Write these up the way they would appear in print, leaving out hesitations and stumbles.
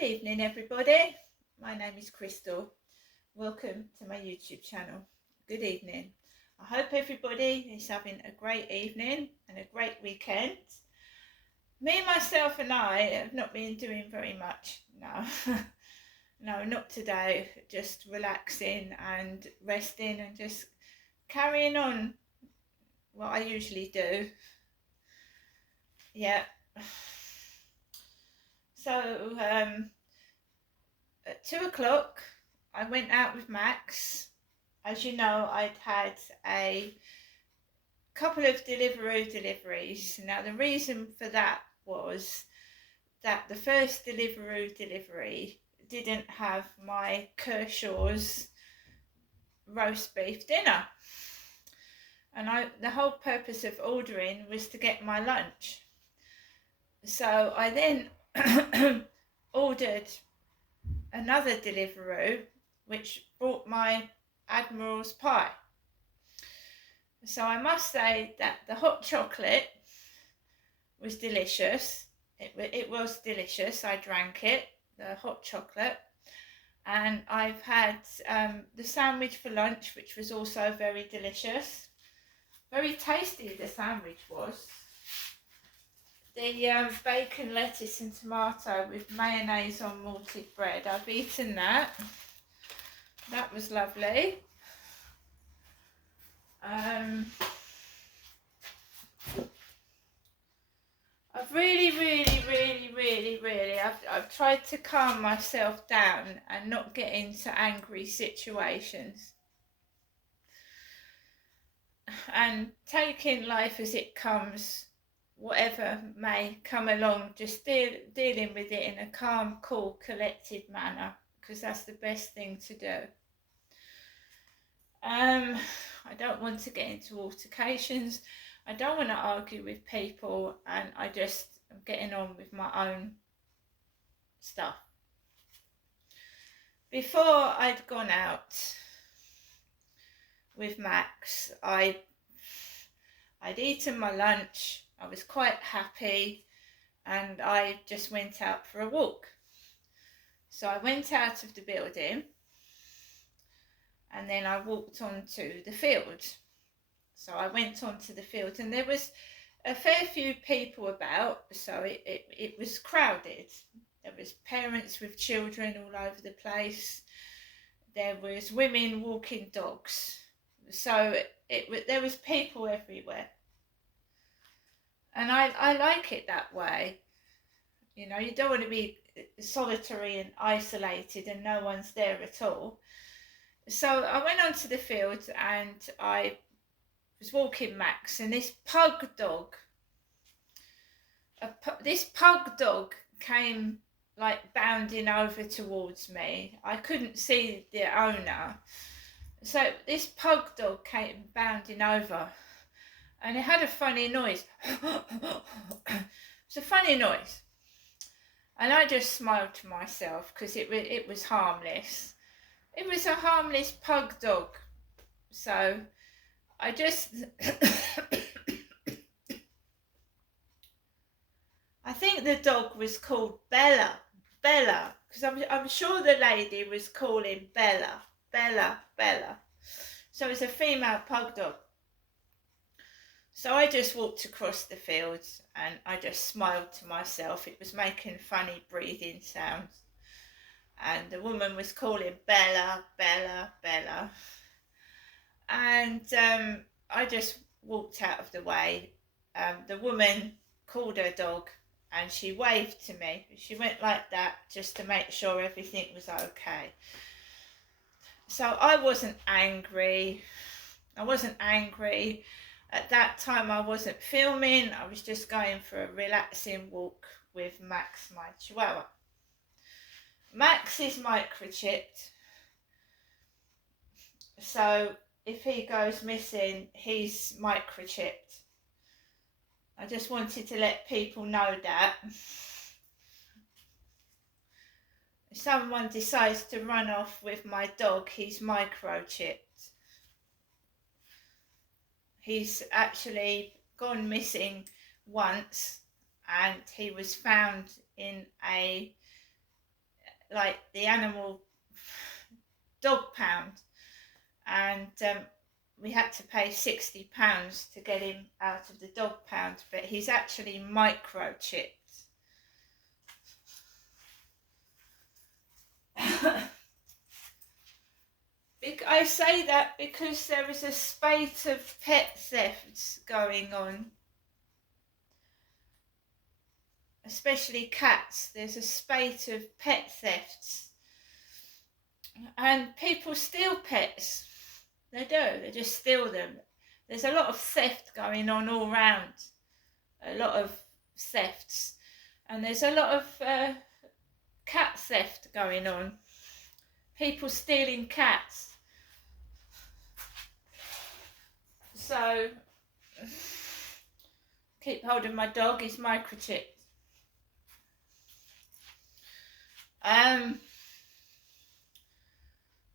Good evening, everybody. My name is Crystal. Welcome to my YouTube channel. Good evening. I hope everybody is having a great evening and a great weekend. Me, myself and I have not been doing very much, no. No, not today. Just relaxing and resting and just carrying on what I usually do. Yeah. So, at 2 o'clock, I went out with Max. As you know, I'd had a couple of Deliveroo deliveries. Now, the reason for that was that the first Deliveroo delivery didn't have my Kershaw's roast beef dinner. And the whole purpose of ordering was to get my lunch. So I then ordered another Deliveroo, which brought my Admiral's pie. So I must say that the hot chocolate was delicious. It was delicious. I drank it, the hot chocolate. And I've had the sandwich for lunch, which was also very delicious. Very tasty the sandwich was. The bacon, lettuce and tomato with mayonnaise on malted bread. I've eaten that. That was lovely. I've really, I've tried to calm myself down and not get into angry situations. And taking life as it comes, whatever may come along, just dealing with it in a calm, cool, collected manner, because that's the best thing to do. I don't want to get into altercations. I don't want to argue with people, and I just am getting on with my own stuff. Before I'd gone out with Max, I'd eaten my lunch. I was quite happy, and I just went out for a walk. So I went out of the building, and then I walked onto the field. So I went onto the field, and there was a fair few people about, so it was crowded. There was parents with children all over the place. There was women walking dogs. So there was people everywhere. And I like it that way. You know, you don't want to be solitary and isolated and no one's there at all. So I went onto the field and I was walking Max, and this pug dog came like bounding over towards me. I couldn't see the owner. So this pug dog came bounding over, and it had a funny noise. It's a funny noise. And I just smiled to myself because it was harmless. It was a harmless pug dog. So I just I think the dog was called Bella, because I'm sure the lady was calling Bella. So it's a female pug dog. So I just walked across the fields and I just smiled to myself. It was making funny breathing sounds. And the woman was calling Bella. And I just walked out of the way. The woman called her dog and she waved to me. She went like that just to make sure everything was okay. So I wasn't angry. At that time I wasn't filming. I was just going for a relaxing walk with Max, my Chihuahua. Max is microchipped. So if he goes missing, he's microchipped. I just wanted to let people know that. If someone decides to run off with my dog, he's microchipped. He's actually gone missing once, and he was found in a like the animal dog pound, and we had to pay £60 to get him out of the dog pound, but he's actually microchipped. I say that because there is a spate of pet thefts going on, especially cats. There's a spate of pet thefts, and people steal pets. They do, they just steal them. There's a lot of theft going on all round, a lot of thefts, and there's a lot of cat theft going on, people stealing cats. So keep hold of my dog, he's microchipped.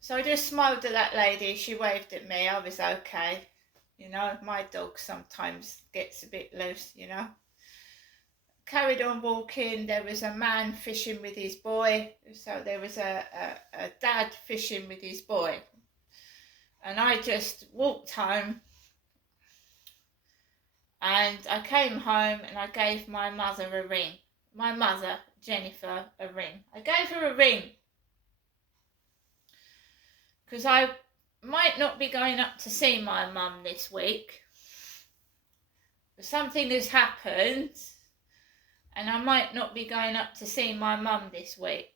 So I just smiled at that lady, she waved at me, I was okay. You know, my dog sometimes gets a bit loose, you know. Carried on walking, there was a man fishing with his boy, so there was a dad fishing with his boy. And I just walked home, and I came home and I gave my mother a ring. My mother, Jennifer, a ring. I gave her a ring because I might not be going up to see my mum this week. Something has happened and I might not be going up to see my mum this week.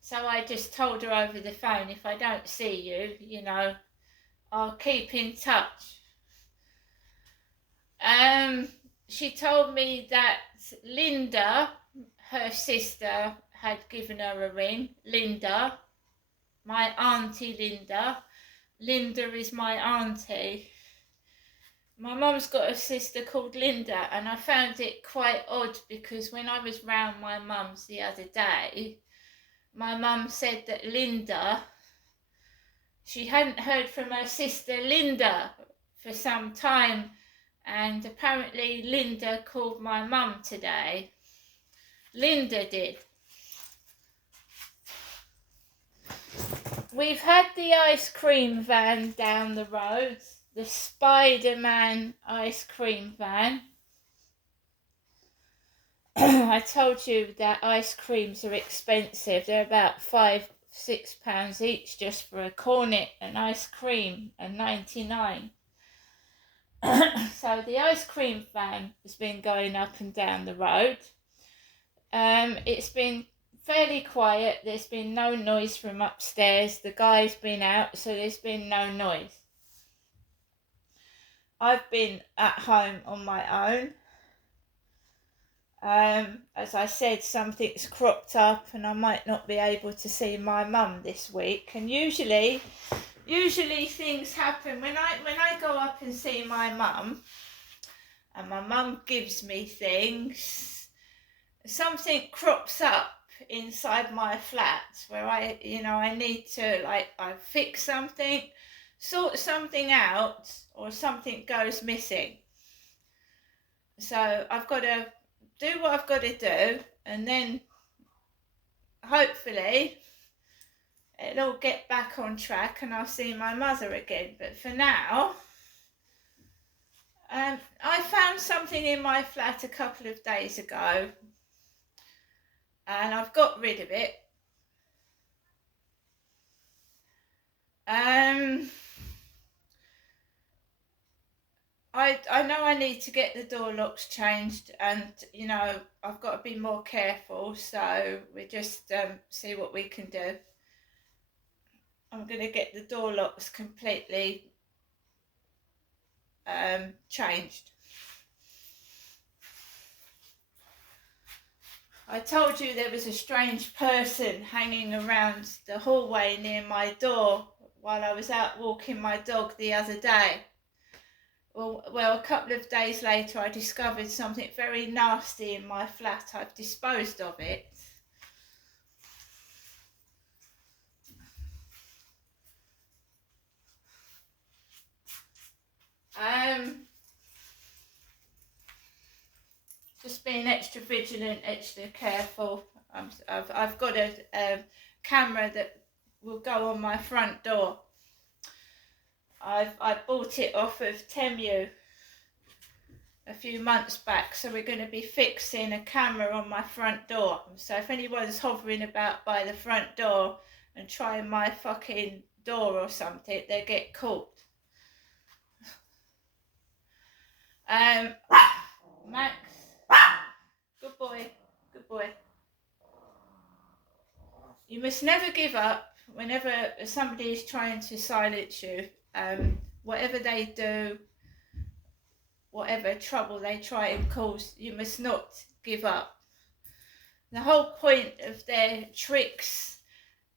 So I just told her over the phone, if I don't see you, you know, I'll keep in touch. She told me that Linda, her sister, had given her a ring. Linda, my auntie Linda. Linda is my auntie. My mum's got a sister called Linda, and I found it quite odd because when I was round my mum's the other day, my mum said that Linda, she hadn't heard from her sister Linda for some time, and apparently Linda called my mum today. Linda did. We've had the ice cream van down the road, the Spider-Man ice cream van. I told you that ice creams are expensive. They're about £5-6 each just for a cornet and ice cream, and 99. So the ice cream van has been going up and down the road. It's been fairly quiet. There's been no noise from upstairs. The guy's been out, so there's been no noise. I've been at home on my own. As I said, something's cropped up and I might not be able to see my mum this week. And usually things happen when I go up and see my mum, and my mum gives me things. Something crops up inside my flat where I need to, like, I fix something, sort something out, or something goes missing. So I've got to do what I've got to do, and then hopefully it'll all get back on track and I'll see my mother again. But for now, I found something in my flat a couple of days ago and I've got rid of it. I know I need to get the door locks changed, and you know, I've got to be more careful, so we just see what we can do. I'm going to get the door locks completely changed. I told you there was a strange person hanging around the hallway near my door while I was out walking my dog the other day. Well, a couple of days later I discovered something very nasty in my flat. I've disposed of it. Just being extra vigilant, extra careful. I've got a camera that will go on my front door. I bought it off of Temu a few months back, so we're going to be fixing a camera on my front door. So if anyone's hovering about by the front door and trying my fucking door or something, they get caught. Max, good boy, good boy. You must never give up whenever somebody is trying to silence you. Whatever they do, whatever trouble they try and cause, you must not give up. The whole point of their tricks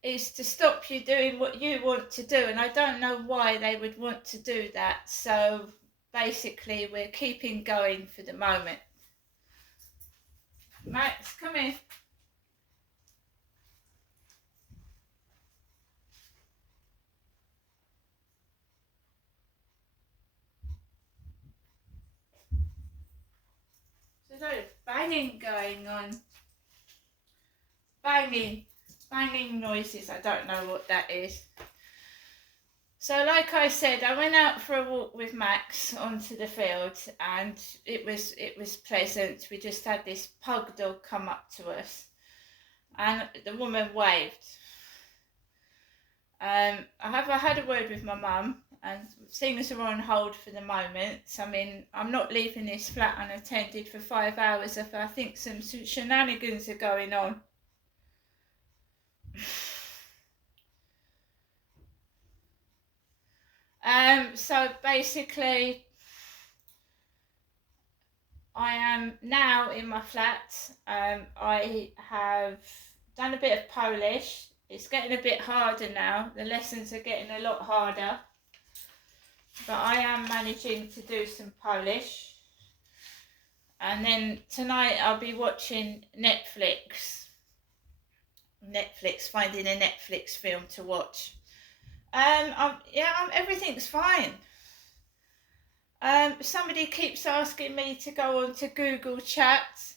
is to stop you doing what you want to do, and I don't know why they would want to do that. So basically we're keeping going for the moment. Max, come here. There's a lot of banging going on. Banging noises. I don't know what that is. So like I said, I went out for a walk with Max onto the field, and it was pleasant. We just had this pug dog come up to us, and the woman waved. I had a word with my mum, and things are on hold for the moment. I mean, I'm not leaving this flat unattended for 5 hours if I think some shenanigans are going on. So basically, I am now in my flat. I have done a bit of Polish. It's getting a bit harder now. The lessons are getting a lot harder. But I am managing to do some Polish. And then tonight I'll be watching Netflix, finding a Netflix film to watch. Everything's fine. Somebody keeps asking me to go on to Google Chat,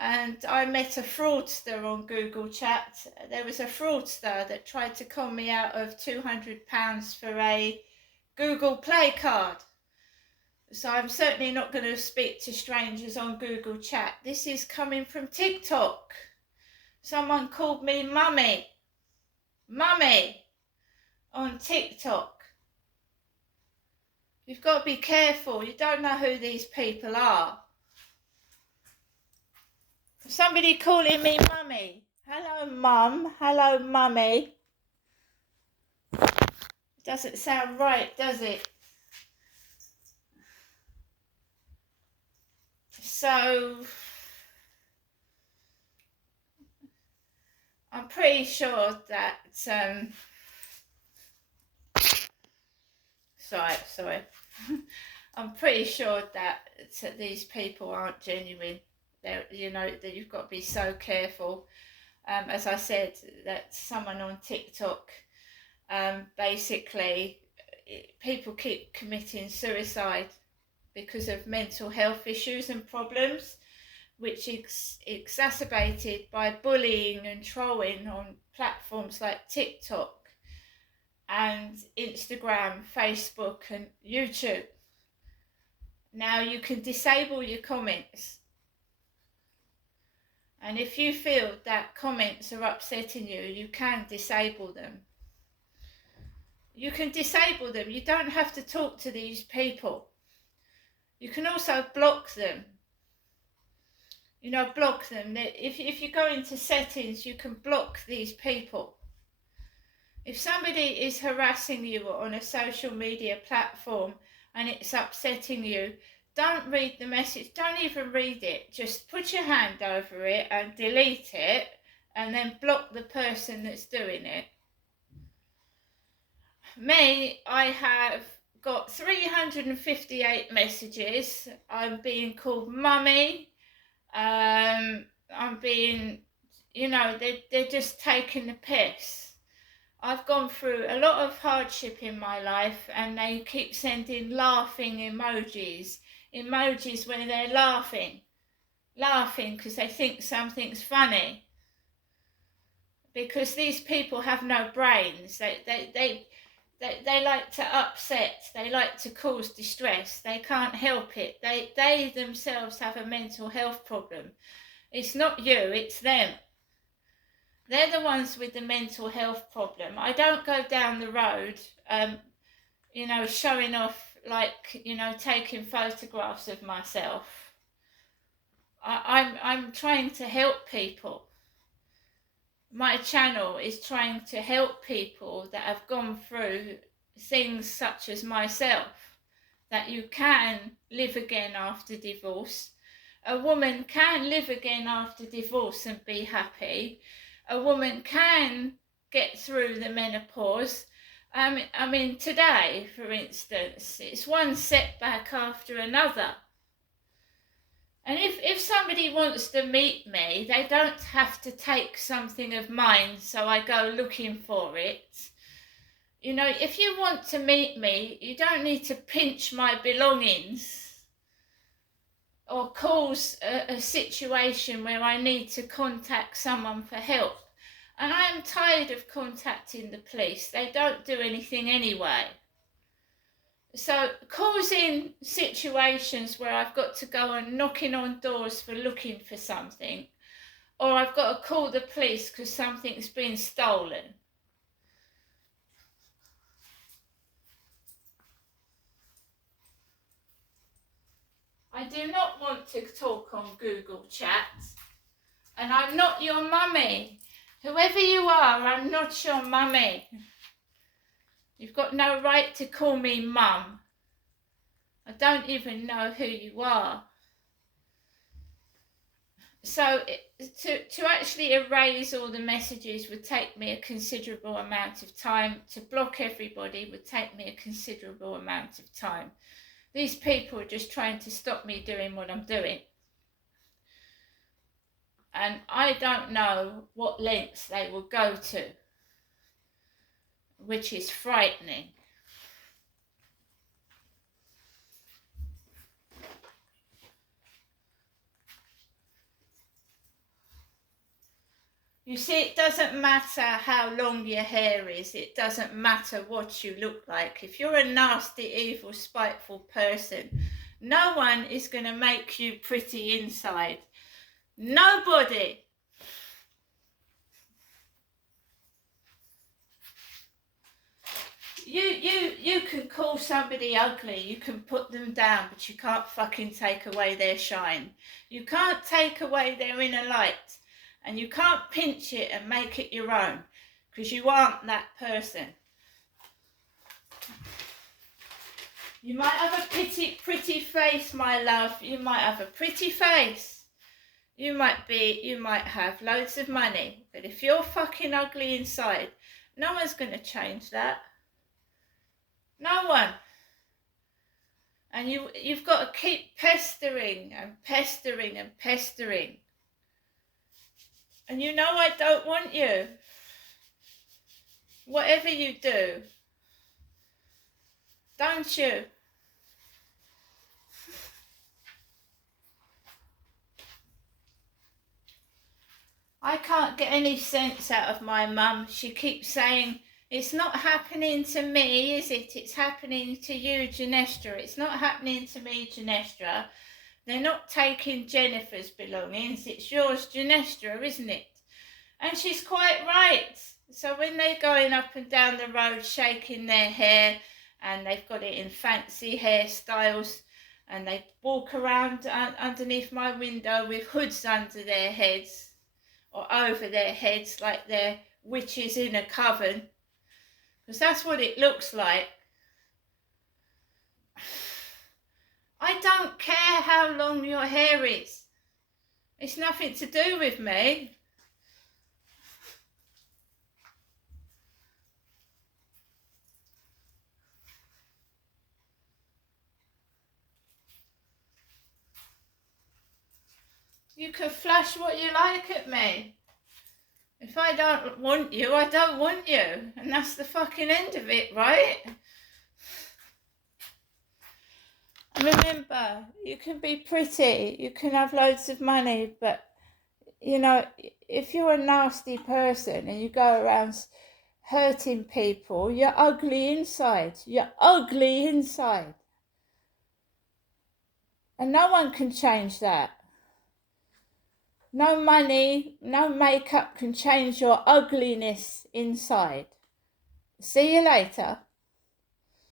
and I met a fraudster on Google Chat. There was a fraudster that tried to con me out of £200 for a Google Play card. So I'm certainly not going to speak to strangers on Google Chat. This is coming from TikTok. Someone called me Mummy on TikTok. You've got to be careful. You don't know who these people are. Somebody calling me Mummy. Hello, Mum. Hello, Mummy. Doesn't sound right, does it? So I'm pretty sure that sorry. I'm pretty sure that these people aren't genuine. That you've got to be so careful. As I said, that someone on TikTok, basically, people keep committing suicide because of mental health issues and problems, which is exacerbated by bullying and trolling on platforms like TikTok and Instagram, Facebook and YouTube. Now you can disable your comments, and if you feel that comments are upsetting you, you can disable them. You can disable them. You don't have to talk to these people. You can also block them. Block them. If you go into settings, you can block these people. If somebody is harassing you on a social media platform and it's upsetting you, don't read the message. Don't even read it. Just put your hand over it and delete it, and then block the person that's doing it. Me, I have got 358 messages. I'm being called Mummy. I'm being, they're just taking the piss. I've gone through a lot of hardship in my life, and they keep sending laughing emojis where they're laughing. laughing because they think something's funny. Because these people have no brains. They like to upset. They like to cause distress. They can't help it. They themselves have a mental health problem. It's not you, it's them. They're the ones with the mental health problem. I don't go down the road, showing off, like, taking photographs of myself. I'm trying to help people. My channel is trying to help people that have gone through things such as myself, that you can live again after divorce. A woman can live again after divorce and be happy. A woman can get through the menopause. I mean, today, for instance, it's one setback after another. And if somebody wants to meet me, they don't have to take something of mine so I go looking for it. If you want to meet me, you don't need to pinch my belongings or cause a situation where I need to contact someone for help. And I am tired of contacting the police. They don't do anything anyway. So causing situations where I've got to go and knocking on doors for looking for something, or I've got to call the police because something's been stolen. I do not want to talk on Google Chat, and I'm not your mummy. Whoever you are, I'm not your mummy. You've got no right to call me mum. I don't even know who you are. So to actually erase all the messages would take me a considerable amount of time. To block everybody would take me a considerable amount of time. These people are just trying to stop me doing what I'm doing. And I don't know what lengths they will go to, which is frightening. You see, it doesn't matter how long your hair is. It doesn't matter what you look like. If you're a nasty, evil, spiteful person, no one is going to make you pretty inside. Nobody. You can call somebody ugly, you can put them down, but you can't fucking take away their shine. You can't take away their inner light, and you can't pinch it and make it your own, because you aren't that person. You might have a pretty face, my love. You might have a pretty face. You might have loads of money, but if you're fucking ugly inside, no one's going to change that. No one. And you've got to keep pestering and pestering and pestering. And I don't want you. Whatever you do, don't you? I can't get any sense out of my mum. She keeps saying, it's not happening to me, is it? It's happening to you, Genestra. It's not happening to me, Genestra. They're not taking Jennifer's belongings. It's yours, Genestra, isn't it? And she's quite right. So when they're going up and down the road shaking their hair, and they've got it in fancy hairstyles, and they walk around underneath my window with hoods under their heads, or over their heads, like they're witches in a coven. Because that's what it looks like. I don't care how long your hair is. It's nothing to do with me. You can flash what you like at me. If I don't want you, I don't want you. And that's the fucking end of it, right? Remember, you can be pretty, you can have loads of money, but you know, if you're a nasty person and you go around hurting people, you're ugly inside. You're ugly inside. And no one can change that. No money, no makeup can change your ugliness inside. See you later.